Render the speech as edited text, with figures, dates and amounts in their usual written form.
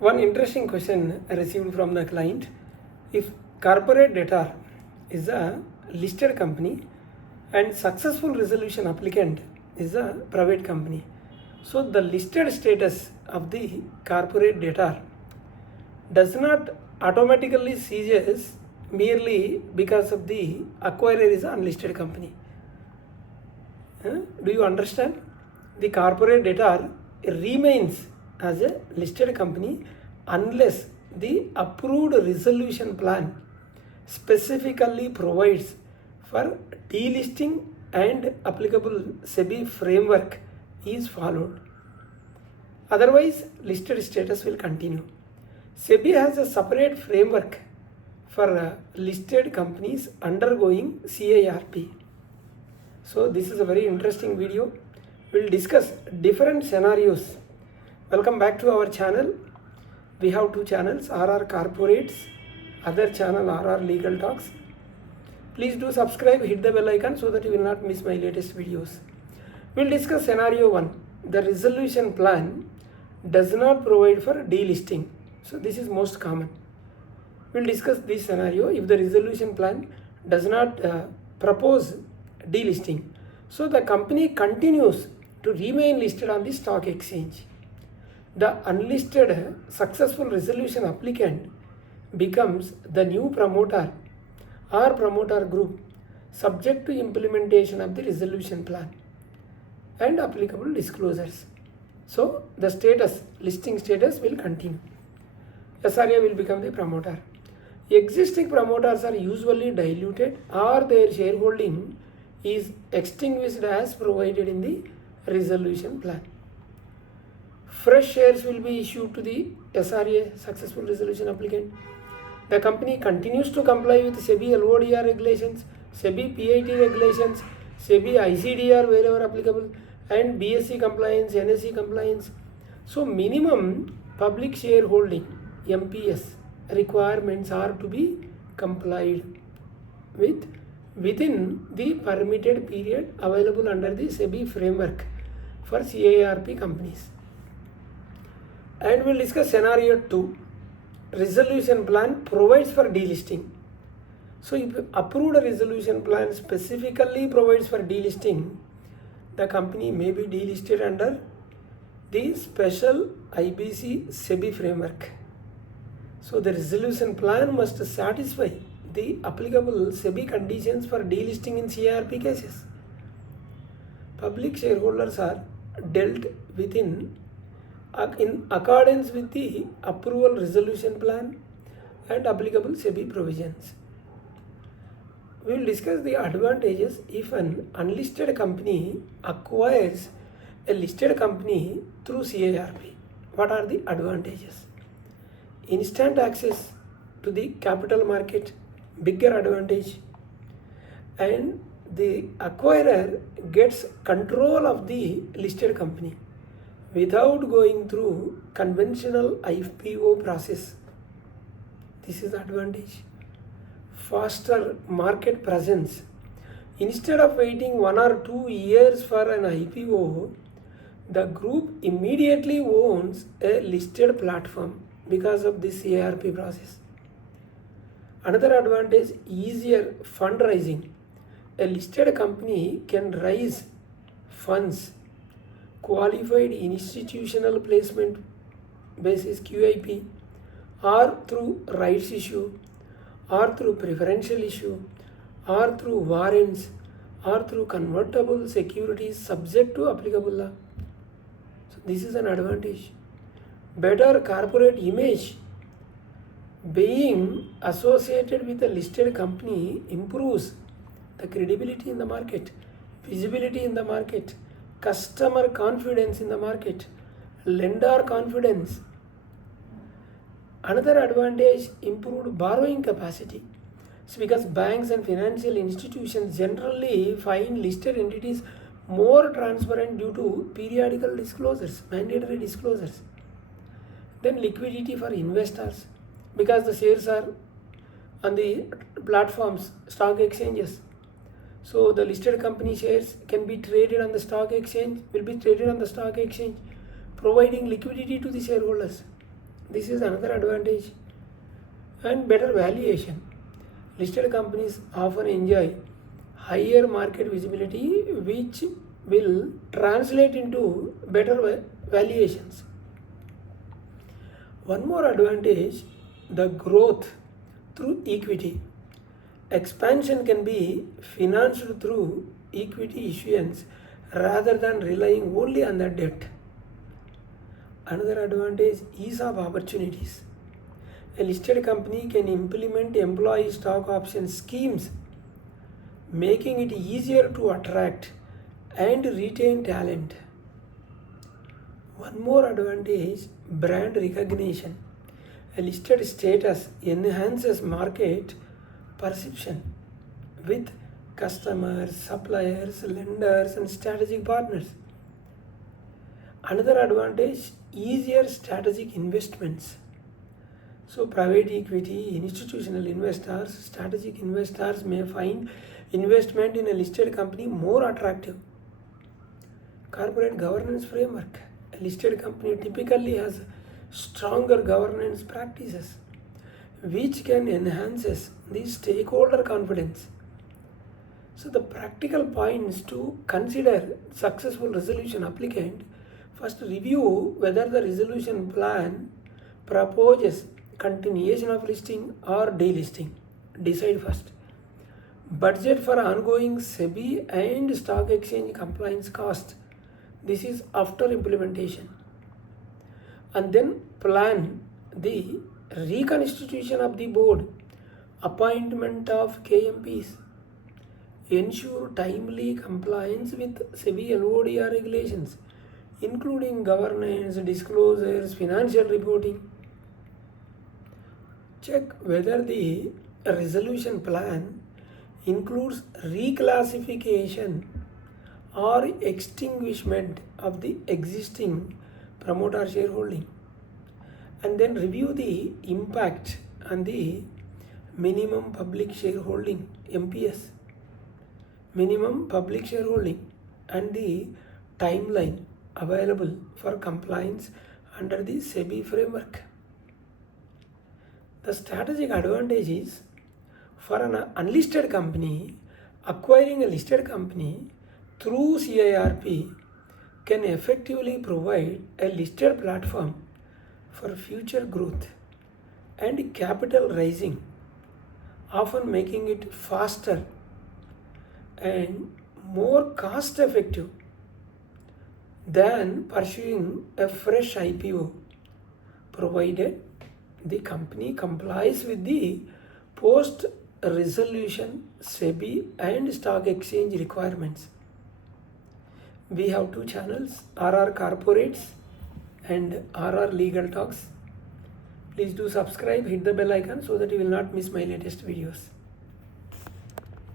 One interesting question I received from the client: if Corporate Debtor is a listed company and Successful Resolution Applicant is a private company, so the listed status of the Corporate Debtor does not automatically ceases merely because of the acquirer is an unlisted company. Do you understand? The Corporate Debtor remains as a listed company unless the approved resolution plan specifically provides for delisting and applicable SEBI framework is followed. Otherwise, listed status will continue. SEBI has a separate framework for listed companies undergoing CIRP. So this is a very interesting video. We'll discuss different scenarios. Welcome back to our channel. We have two channels, RR Corporates, other channel RR Legal Talks. Please do subscribe, hit the bell icon so that you will not miss my latest videos. We'll discuss scenario 1. The resolution plan does not provide for delisting. So this is most common. We'll discuss this scenario if the resolution plan does not propose delisting. So the company continues to remain listed on the stock exchange. The unlisted successful resolution applicant becomes the new promoter or promoter group subject to implementation of the resolution plan and applicable disclosures. So the status, listing status will continue. SRA will become the promoter. Existing promoters are usually diluted or their shareholding is extinguished as provided in the resolution plan. Fresh shares will be issued to the SRA, Successful Resolution Applicant. The company continues to comply with SEBI LODR regulations, SEBI PIT regulations, SEBI ICDR wherever applicable, and BSE compliance, NSE compliance. So minimum public shareholding MPS requirements are to be complied with within the permitted period available under the SEBI framework for CIRP companies. And we'll discuss scenario 2. Resolution plan provides for delisting. So if approved resolution plan specifically provides for delisting, the company may be delisted under the special IBC SEBI framework. So the resolution plan must satisfy the applicable SEBI conditions for delisting in CIRP cases. Public shareholders are dealt with in accordance with the approval resolution plan and applicable SEBI provisions. We will discuss the advantages if an unlisted company acquires a listed company through CIRP. What are the advantages? Instant access to the capital market, bigger advantage, and the acquirer gets control of the listed company without going through conventional IPO process. This is the advantage. Faster market presence. Instead of waiting 1 or 2 years for an IPO, the group immediately owns a listed platform because of this CIRP process. Another advantage, easier fundraising. A listed company can raise funds, qualified institutional placement basis QIP, or through rights issue, or through preferential issue, or through warrants, or through convertible securities subject to applicable law. So this is an advantage. Better corporate image. Being associated with a listed company improves the credibility in the market, visibility in the market, customer confidence in the market, lender confidence. Another advantage, improved borrowing capacity. It's because banks and financial institutions generally find listed entities more transparent due to periodical disclosures, mandatory disclosures. Then liquidity for investors, because the shares are on the platforms, stock exchanges. So the listed company shares can be traded on the stock exchange, will be traded on the stock exchange, providing liquidity to the shareholders. This is another advantage. And better valuation. Listed companies often enjoy higher market visibility, which will translate into better valuations. One more advantage, the growth through equity. Expansion can be financed through equity issuance rather than relying only on the debt. Another advantage, ease of opportunities. A listed company can implement employee stock option schemes, making it easier to attract and retain talent. One more advantage, brand recognition. A listed status enhances market perception with customers, suppliers, lenders, and strategic partners. Another advantage, easier strategic investments. So private equity, institutional investors, strategic investors may find investment in a listed company more attractive. Corporate governance framework. A listed company typically has stronger governance practices, which can enhance the stakeholder confidence. So the practical points to consider successful resolution applicant: first, review whether the resolution plan proposes continuation of listing or delisting. Decide first. Budget for ongoing SEBI and stock exchange compliance cost. This is after implementation. And then plan the reconstitution of the board, appointment of KMPs. Ensure timely compliance with SEBI LODR regulations, including governance, disclosures, financial reporting. Check whether the resolution plan includes reclassification or extinguishment of the existing promoter shareholding. And then review the impact on the minimum public shareholding, MPS, minimum public shareholding, and the timeline available for compliance under the SEBI framework. The strategic advantage is, for an unlisted company, acquiring a listed company through CIRP can effectively provide a listed platform for future growth and capital raising, often making it faster and more cost effective than pursuing a fresh IPO, provided the company complies with the post-resolution SEBI and stock exchange requirements. We have two channels, RR Corporates and RR Legal Talks. Please do subscribe, hit the bell icon so that you will not miss my latest videos.